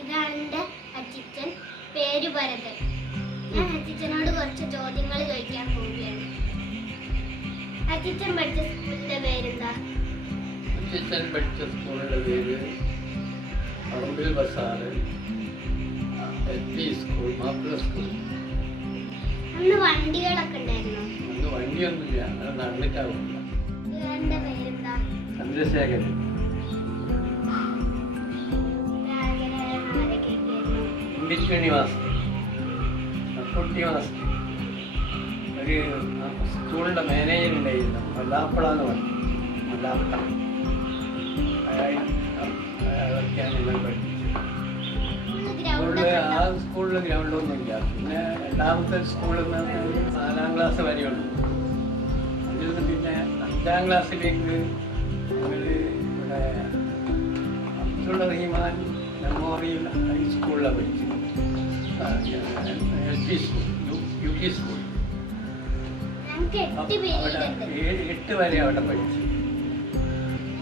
ഇതാണ് എൻ്റെ അച്ചിച്ചൻ, പേര് ഭരതൻ. ഞാൻ അച്ചിച്ചനോട് കുറച്ച് ചോദ്യങ്ങൾ ചോദിക്കാൻ പോവുകയാണ്. അച്ചിച്ചൻ പഠിച്ച സ്കൂളിന്റെ പേരെന്താ? അച്ചിച്ചൻ പഠിച്ച സ്കൂളിന്റെ പേര് Parambil Bazar LP school, Mappila school. അന്ന് വണ്ടികളൊക്കെ ഉണ്ടായിരുന്നു? അന്ന് വണ്ടിയൊന്നുമില്ല, അത് നടന്നിട്ടാവില്ല. വീടിന്റെ പേരെന്താ? ചന്ദ്രശേഖരൻ. ശ്രീനിവാസൻ, കുട്ടിവാസൻ. ഒരു സ്കൂളിന്റെ മാനേജർ ഉണ്ടായിരുന്നു, മല്ലാപ്പള എന്ന് പറഞ്ഞു. മല്ലാപ്പള അയാളൊക്കെയാണ് ഞങ്ങൾ പഠിപ്പിച്ചത്. ആ സ്കൂളിൽ ഗ്രൗണ്ടൊന്നുമില്ല. പിന്നെ രണ്ടാമത്തെ സ്കൂളിൽ നിന്ന് 4ാം ക്ലാസ് വരെയുള്ളൂ. അതിൽ നിന്ന് പിന്നെ 5ാം ക്ലാസ്സിലേക്ക് ഞങ്ങൾ ഇവിടെ അബ്ദുൾ റഹ്മാൻ മെമ്മോറിയൽ ഹൈസ്കൂളിലാണ് പഠിച്ചത്. LP school, UP school. അവിടെ 8 വരെ അവിടെ പഠിച്ചു.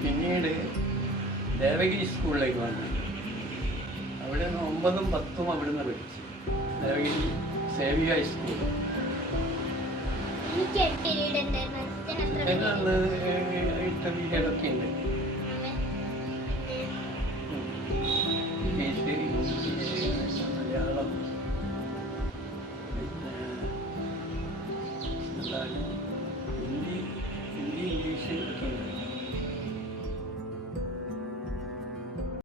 പിന്നീട് ദേവഗിരി സ്കൂളിലേക്ക് വന്നു. അവിടെ നിന്ന് 9ഉം 10ഉം അവിടെ നിന്ന് പഠിച്ചു. Devagiri saviour high school. അന്ന് 8 പീരിയഡൊക്കെ ഉണ്ട്.